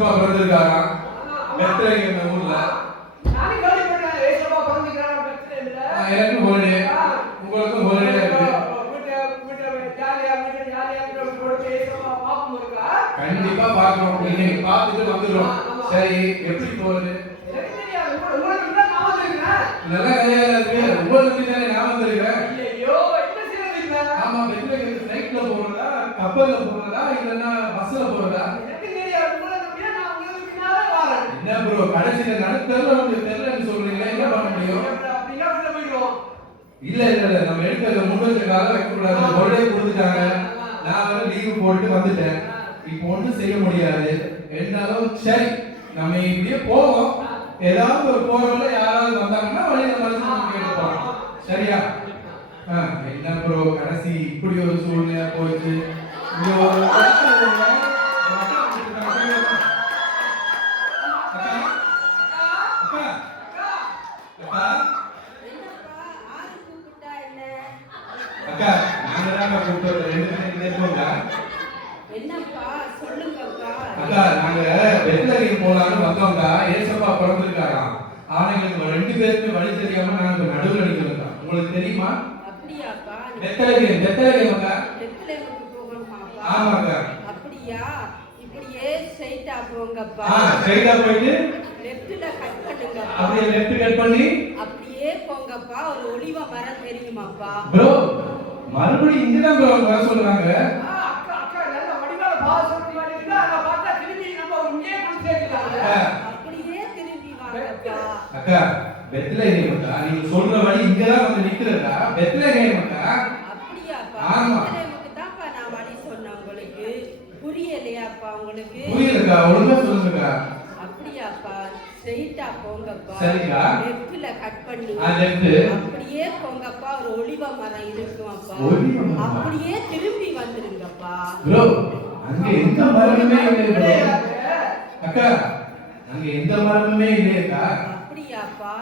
ஏசப்பா பிறந்திருக்காராம் பெத்லகேம் ஊர்ல. நானும் கேள்விப்பட்டேன் ஏசப்பா பிறந்திருக்காராம் பெத்லகேம்ல. எனக்கு ஹோலிடே, உங்களுக்கும் ஹோலிடே இருக்கு. கண்டிப்பா பாக்குறோம். இன்னைக்கு பார்த்துட்டு வந்துடுறோம். சரி, எப்படி போகுது? நல்லா கதையா இருக்கு. உங்களுக்கு தானே நான் வந்திருக்கேன். ஆமா, பெத்லகேம் ஃளைட்ல போறதா, கப்பல்ல போறதா, இல்லன்னா பஸ்ல போறதா? என்ன ப்ரோ, கடைசியில நடத்தல உங்களுக்கு தெரியலன்னு சொல்றீங்களா? என்ன பண்ண முடியும்? இல்ல இல்ல இல்ல, நம்ம எடுக்க முன் வச்ச காலம் வைக்க கூடாது. ஹோலிடே கொடுத்துட்டாங்க, நான் வந்து லீவு போட்டு வந்துட்டேன். இப்போ ஒன்றும் செய்ய முடியாது. என்னாலும் சரி, நம்ம இப்படியே போவோம். ஏதாவது ஒரு போறவங்க யாராவது வந்தாங்கன்னா வழியில மறுத்து கேட்பாங்க. சரியா? என்ன ப்ரோ, கடைசி இப்படி ஒரு சூழ்நிலை போச்சு. அக்கா, நாங்க தான் கூப்பிட்டு ரெண்டு அக்கா, நாங்க பெத்லகேம் போலான்னு வந்தோம்டா. ஏசப்பா பிறந்திருக்காராம். ஆனா எங்களுக்கு ரெண்டு பேருக்கு வழி தெரியாம நாங்க நடுவில் அடிக்கிறோம்டா. உங்களுக்கு தெரியுமா? அப்படியாப்பா? பெத்லகேம் அக்கா. பெத்லகேமுக்கு போகணுமா? ஆமாக்கா. அப்படியா? இப்படியே ஸ்ட்ரைட்டா போங்கப்பா. ஸ்ட்ரைட்டா போயிட்டு லெஃப்ட்ல கட் பண்ணுங்க. அப்படியே லெஃப்ட் கட் பண்ணி அப்படியே போங்கப்பா. ஒரு ஒளிவ மரம் தெரியுமாப்பா? ப்ரோ, மறுபடியும் இங்க தான் ப்ரோ வர சொல்றாங்க. அப்படியே திரும்பி வாங்கப்பா. அக்கா, பெத்லகேம் அக்கா, நீங்க சொல்ற வழி இங்க தான் வந்து நிக்குறதா? பெத்லகேம் அக்கா. அப்படியாப்பா? ஆமா. பெத்லகேமுக்கு தான்ப்பா நான் வழி சொன்னேன். உங்களுக்கு புரியலையாப்பா? உங்களுக்கு புரியலக்கா, ஒழுங்கா சொல்லுங்கக்கா. அப்படியாப்பா? ஸ்ட்ரைட்டா போங்கப்பா. சரிக்கா. லெஃப்ட்ல கட் பண்ணி லெஃப்ட் அப்படியே போங்கப்பா. ஒரு ஒளிவ மரம் இருக்குமாப்பா. ஒளிவ மரம் அப்படியே திரும்பி வந்துருங்கப்பா. ப்ரோ, அங்க எந்த மரமுமே இல்லை ப்ரோ. அக்கா, அங்க எந்த மரமுமே இல்லையக்கா. அப்படியாப்பா?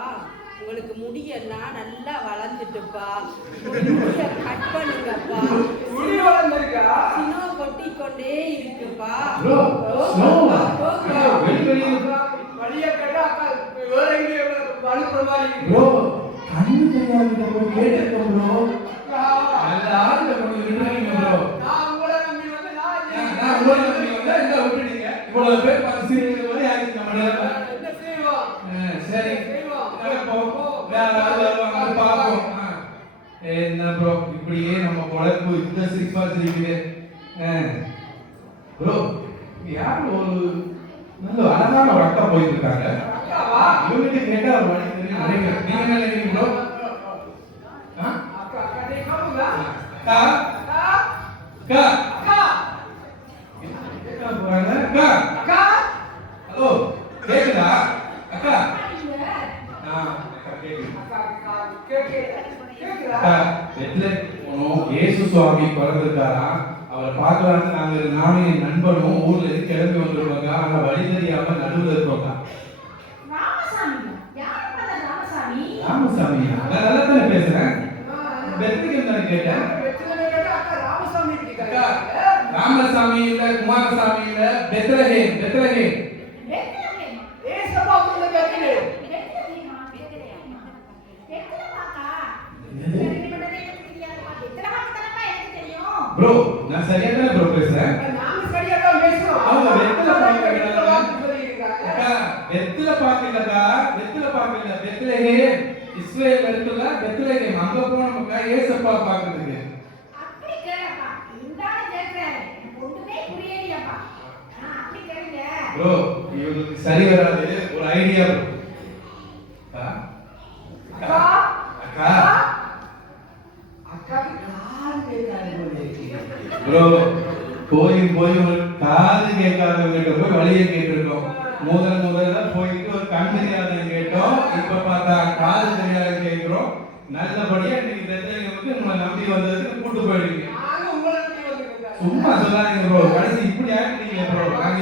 உங்களுக்கு முடியெல்லாம் நல்லா வளர்ந்துட்டுப்பா. முடிய கட் பண்ணுங்கப்பா. முடி வளர்ந்திருக்கா? சினோ கொட்டிக்கொண்டே இருக்குப்பா. ப்ரோ, ஸ்னோவா? வெளி வழிய கேட்டா அக்கா வேற எங்கேயோ அனுப்புற மாதிரி. ப்ரோ, கண்ணு தெரியாத ப்ரோ, கேட்டிருக்கோம் ப்ரோ. நல்ல ஆளுங்க கொஞ்சம் விடுறீங்க ப்ரோ. நான் உங்களை நம்பி வந்து நான் உங்களை நம்பி வந்தா என்ன விட்டுட்டீங்க? இவ்வளவு பேர் பார்த்து சீரியல் போது யாருக்கு நம்ம என்ன செய்வோம்? சரி, செய்வோம். வேற ஆள் வருவாங்க பார்ப்போம். என்ன ப்ரோ, இப்படியே நம்ம பொழப்பு இந்த சிரிப்பா சிரிக்குது. ப்ரோ, யாரும் ஒரு நல்ல அழகான ஒரு அக்கா போயிட்டு இருக்காங்க. இவங்கிட்ட கேட்டா ஒரு வழி தெரியும் நினைக்கிறேன். நீங்க என்ன நினைக்கிறீங்க ப்ரோ? அக்கா அக்கா நீ காமுங்க. அக்கா அக்கா அக்கா கேட்க போறாங்க. அக்கா அக்கா ஹலோ, கேக்குதா அக்கா? அக்கா, பெத்லகேம் போனோம். இயேசு சுவாமி பிறந்திருக்காராம். அவர் பார்க்கலான்னு நாங்க நானும் என் நண்பனும் ஊர்ல இருந்து கிளம்பி வந்துருக்கோங்க. ஆனா வழி தெரியாம நடுவில் இருக்கோங்க. ராமசாமி, நான் நல்லா தானே பேசுறேன். பெத்லகேம் தானே கேட்டேன். அக்கா, ராமசாமி இல்ல, குமாரசாமி இல்ல, பெத்லகேம். ப்ரோ, நான் சரியா தானே ப்ரோ பேசுறேன். அவங்க வெத்தல பாக்கலக்கா, பெத்லகேம் இஸ்ரேல் இருக்குல்ல, பெத்லகேம் அங்க போனோம்க்கா ஏசப்பா பாக்குறதுக்கு. ப்ரோ, இவங்களுக்கு சரி வராது. ஒரு ஐடியா ப்ரோ. அக்கா ப்ரோ, போய் ஒரு காது கேட்காதவங்கிட்ட போய் வழியை கேட்டிருக்கோம். முதல்ல போயிட்டு ஒரு கண் தெரியாதவங்க கேட்டோம். இப்ப பார்த்தா காது தெரியாதவங்க கேட்கிறோம். நல்லபடியா இன்னைக்கு பெத்லகேமுக்கு உங்களை நம்பி வந்ததுக்கு கூட்டு போயிடுவீங்க. சும்மா சொல்லாதீங்க ப்ரோ, கடைசி இப்படி ஆகிட்டீங்க ப்ரோ. நாங்க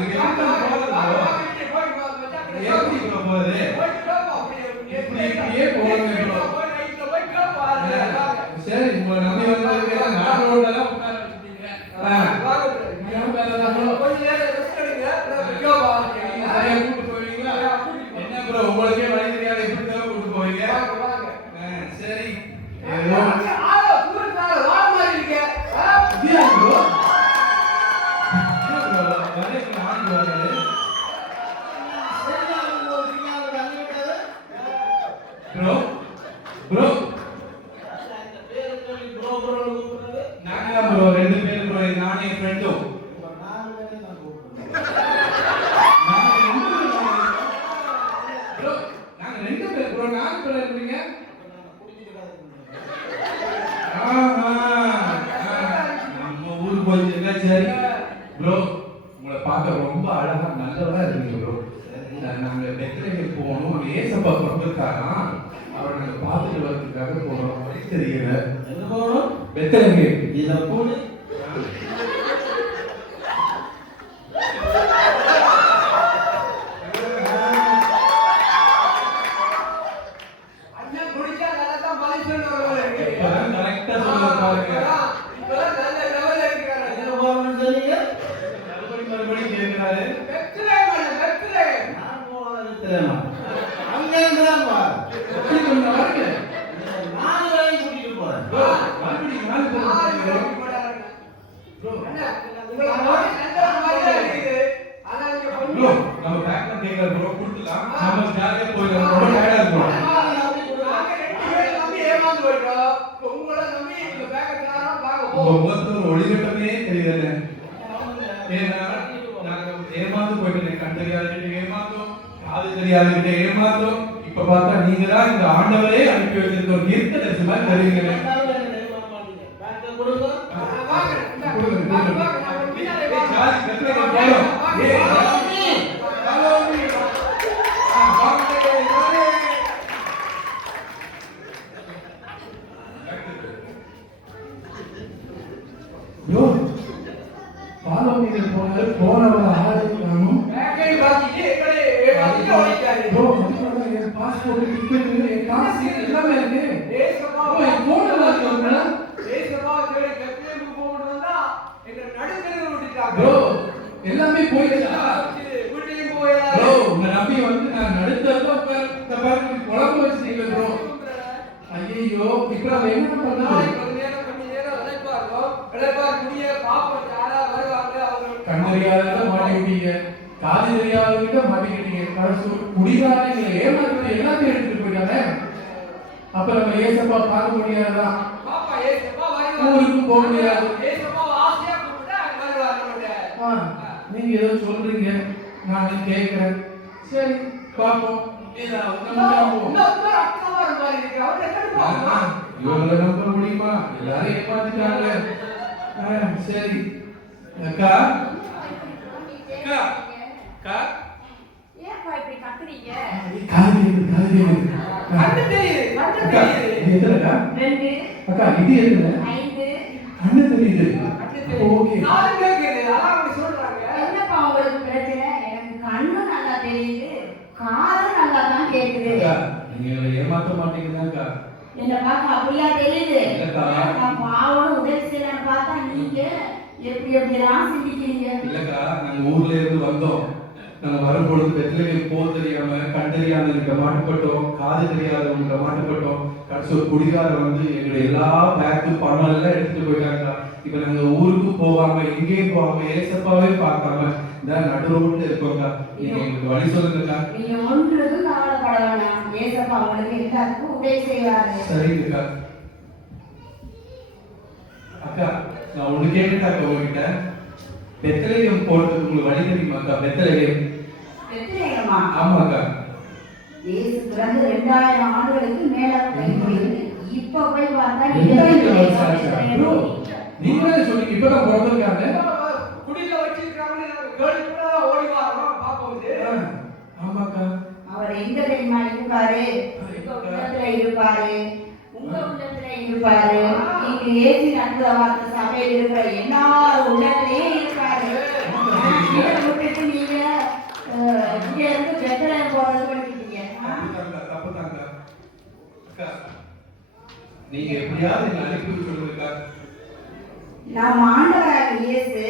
எப்படி ப்ரோ போகுது? இப்படியே போகுது ப்ரோ. சரி, உங்களை நம்பி வந்ததுக்கு நாட்டோட தான் உட்கார வச்சுட்டீங்க. நாங்க தான் ப்ரோ 2 பேர் ப்ரோ நானே ஃப்ரெண்டும் ப்ரோ நாங்க 2 பேர் ப்ரோ 4 பேர் இருக்கீங்க நம்ம ஊர் போயிட்டு சரி ப்ரோ உங்களை பார்க்க ரொம்ப அழகா நல்லவரா இருக்கீங்க ப்ரோ நாங்க பெத்லகேம் போகணும் அங்க ஏசப்பா பிறந்திருக்காராம் அவரை நாங்க பார்த்துட்டு வரதுக்காக போறோம் வழி தெரியல எங்க போகணும்? பெத்லகேம் இத போடு. அண்ணன் குடிச்சா நல்லா தான் மனுஷன் வருவாரு. இப்பதான் கரெக்டா சொல்லுங்க பாருங்க இப்பதான் நல்ல லெவல்ல இருக்காரு. எங்க போகணும்னு சொன்னீங்க? மறுபடியும் கேட்கிறாரு பெத்லகேம் அண்ணன், பெத்லகேம். நான் போகாது தெரியுமா? அங்க இருந்தான் பாரு. எப்படி கொஞ்சம் பாருங்க நாலு வரையும் கூட்டிட்டு போறேன். ப்ரோ மறுபடியும் 4 பேர் ஆறு இருக்கீங்க ப்ரோ. பேர் போடாரு. ப்ரோ அண்ணா, உங்களை பார்த்து நல்ல ஒரு மாதிரியா இருக்குது. ஆனா நீங்க ப்ரோ கொஞ்சம் நம்ம பேக்ல கேட்கற ப்ரோ கொடுத்துலாம் நம்ம ஜாலியா போயிடலாம் ரொம்ப டயர்டா இருக்கும் நாங்க 2 பேரும் நம்பி ஏமாந்து போயிட்டோம். இப்ப உங்களை நம்பி இந்த பேக்கை தரோம், வாங்க உங்க போவோம். முகத்துல ஒரு ஒளிகட்டமே தெரியல ஏன்னா நாங்க ஏமாந்து போயிட்டோம் கண் தெரியாதுகிட்ட ஏமாந்தோம் காது தெரியாதுகிட்ட ஏமாந்தோம் இப்ப பார்த்தா நீங்க தான் இந்த ஆண்டவரே அனுப்பி வச்சிருக்க ஒரு தீர்க்க தரிசனமா தெரியுங்க பேக்க கொடுங்க. வாங்க, இந்தா, வாங்க, வாங்க, நான் ஒரு பின்னாலே வாங்க. ஜாலி பெத்லகேம் போறோம் ஏய் follow me வாங்க ஜாலி யோ ஃபாலோ மீ போனவர ஆளே காணோம் பேக்கை வாங்கிட்டு எங்களை ஏமாத்திட்டு ஓடிட்டாரு. ப்ரோ மொத்தமா என் பாஸ்போர்ட் டிக்கெட் என் காசு எல்லாமே இருக்கு ஏசப்பா, ப்ரோ என் போன்ல இருக்குங்க ஏசப்பா தேடி பெத்லகேமுக்கு போகணும்னு வந்தா எங்களை நடுத்தெருவுல விட்டுட்டாங்க. ப்ரோ எல்லாமே போயிடுச்சா வீட்டையும் போயிடாது. ப்ரோ உங்க நம்பி வந்து நான் நடுத்தறப்ப இந்த பாருங்க குழம்பு வச்சிட்டீங்க ப்ரோ ஐயோ இப்போ நான் என்ன பண்ணலாம் நாளைக்கு கொஞ்ச நேரம் இளைப்பா இருக்கும். இளைப்பா முடிய பாப்போம் யாரா வருவாங்க அவங்க கண்ணறியாத மாட்டிக்கிட்டீங்க காது தெரியாதவங்க மாட்டிக்கிட்டீங்க கடைசி குடிகாரங்களை ஏமாத்தி எல்லாத்தையும் எடுத்துட்டு போயிட்டாங்க அப்ப நம்ம ஏசப்பா பார்க்க முடியாதுதான் பாப்பா ஏசப்பா வருவாங்க. ஊருக்கும் போக முடியாது ஏசப்பா ஆசையா கூப்பிட்டா வருவாங்க நம்மகிட்ட. நீங்க ஏதோ சொல்றீங்க நான் கேட்கிறேன் சரி பாப்போம் ஏதாவது நம்ம பார்ப்போம். இன்னொரு அக்கா வர மாதிரி இருக்கு. அவரை எங்க ஆமா, போகணும்? இவங்களை நம்ப முடியுமா எல்லாரும் ஏமாத்திட்டாங்க சரி அக்கா அக்கா அக்கா ஏன்பா இப்படி கத்துறீங்க? காது கேக்குது கண்ணு தெரியுது, கண்ணு அக்கா தெரியுது. இது எத்தனைக்கா 2, அக்கா இது எத்தனை 5. கண்ணு தெரியுது கண்ணு தெரியுது. ஓகே காது கேக்குது. அதான் அப்படி சொல்றாங்க. என்னப்பா உங்களுக்கு பிரச்சனை? எனக்கு கண்ணு நல்லா தெரியுது, காது நல்லா தான் கேக்குது. அக்கா நீங்க எங்களை ஏமாத்த மாட்டீங்கன்னாக்கா என்ன பார்க்க அப்படியா தெரியுது? இல்லக்கா. நான் பாவம் உதவி செய்யலான்னு பார்த்தா நீங்க எப்படிலாம் சிந்திக்கிறீங்க? இல்லக்கா நாங்க ஊர்ல இருந்து வந்தோம் நாங்க வரும்பொழுது பெத்லகேம் போக தெரியாம கண் தெரியாதவங்க மாட்டுப்பட்டோம் காது தெரியாதவங்க மாட்டுப்பட்டோம் கடைசி ஒரு குடிகாரர் வந்து எங்களுடைய எல்லா பேக்கு பணம் எல்லாம் எடுத்துட்டு போயிட்டாங்க இப்ப நாங்க ஊருக்கு போகாம எங்கேயும் போகாம ஏசப்பாவே பார்க்காம இந்த நடு ரோட்ல இருக்கோங்க நீங்க எங்களுக்கு வழி சொல்லுங்கக்கா நீங்க ஒன்றுக்கும் கவலைப்பட வேணாம். ஏசப்பா உங்களுக்கு எல்லாருக்கும் உதவி செய்வாரு. சரிங்கக்கா அக்கா நான் ஒண்ணு கேட்டுட்டாக்கா உங்ககிட்ட பெத்லகேம் போறதுக்கு உங்களுக்கு வழி தெரியுமாக்கா பெத்லகேம் பெத்லகேமா? ஆமாக்கா இயேசு பிறந்து 2000 ஆண்டுகளுக்கு மேல போயிருக்கு. இப்ப போய் பார்த்தா நீங்களே சொன்னீங்க இப்பதான் பிறந்திருக்காங்க குடியில வச்சிருக்காங்கன்னு நாங்க கேள்விப்பட்டா ஓடி வரோம் பாப்போம். ஆமாக்கா அவர் எங்க தெரியுமா இருப்பாரு? உங்க உள்ளத்துல இருப்பாரு, உங்க உள்ளத்துல இருப்பாரு. நீங்க ஏசி நடந்த வார்த்தை சபையில் இருக்கிற எல்லாரும் உள்ளத்திலேயே இருப்பாரு. இதை விட்டுட்டு நீங்க இங்க இருந்து பெத்லகேம் போறது படிக்கிட்டீங்க. தப்புதாங்க அக்கா நீங்க எப்படியாவது என்ன அனுப்பி சொல்லுங்கக்கா நம் ஆண்டவராக இயேசு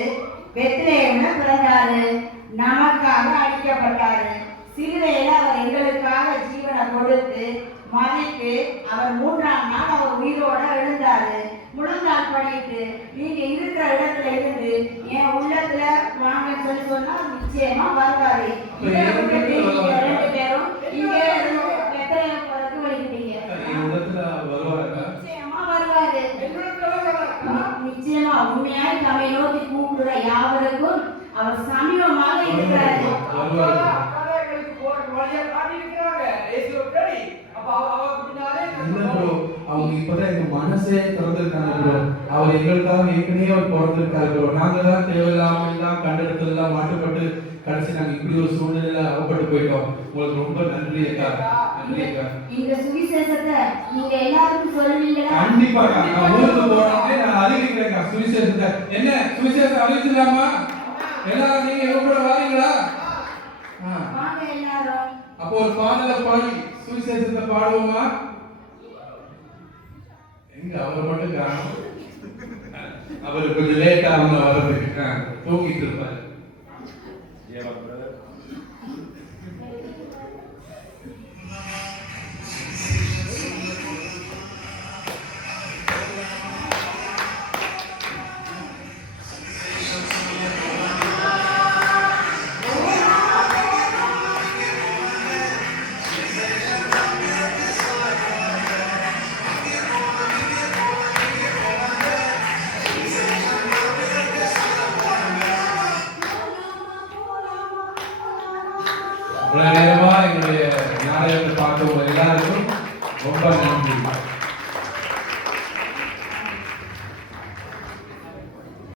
பெத்லகேம்ல பிறந்தாரு, நமக்காக அடிக்கப்பட்டாரு. சிலுவையில அவர் எங்களுக்காக ஜீவனை கொடுத்து மதித்து அவர் 3ஆம் நாள் அவர் உயிரோட எழுந்தாரு. முழங்கால் படிட்டு நீங்க இருக்கிற இடத்துல இருந்து என் உள்ளத்துல வாங்கன்னு சொல்லி சொன்னா நிச்சயமா வருவாரு. இதை விட்டுட்டு நீங்க 2 பேரும் இங்க இருந்து பெத்லகேம் போறதுக்கு வலிக்கிட்டீங்க. என் இடத்துல வருவாருக்கா நிச்சயமா வருவாரு. என்னோட நிச்சயமா உண்மையாய் தம்மை நோக்கி கூப்பிடுற யாவருக்கும் அவர் சமீபமாக இருக்கிறார். அக்காரங்களுக்கு போற வழியை காட்டியிருக்கிறாங்க. இயேசுவை தேடி. அப்ப அவங்க பின்னாலே இல்ல bro, அவங்க இப்பதான் எங்க மனசே திறந்திருக்காங்க bro. அவர் எங்களுக்காக ஏற்கனவே அவர் பிறந்திருக்காரு bro. நாங்க தான் தேவையில்லாம எல்லாம் கண்டெடுத்து எல்லாம் மாட்டுப்பட்டு கடைசி நாங்க இப்படி ஒரு சூழ்நிலையில அவப்பட்டு போயிட்டோம். உங்களுக்கு ரொம்ப நன்றி அக்கா. நன்றி அக்கா. இந்த சுவிசேஷத்தை நீங்க எல்லாருக்கும் சொல்லுவீங்களா? கண்டிப்பா அக்கா. நான் ஊருக்கு போனோடனே நான் அறிவிக்கிறேன் அக்கா சுவிசேஷத்தை. என்ன சுவிசேஷத்தை அறிவிச்சிடலாமா? எல்லாரும் நீங்க எங்க கூட வாரீங்களா? வாங்க எல்லாரும். அப்போ ஒரு பாடல பாடி சுவிசேஷத்தை பாடுவோமா? எங்க அவர் மட்டும் காணும். அவர் கொஞ்சம் லேட்டா அவங்க வர்றதுக்கு தூங்கிட்டு இருப்பாரு. இவ்வளவு நேரமா எங்களுடைய நாடகத்தை பார்த்த எல்லாருக்கும் ரொம்ப நன்றி.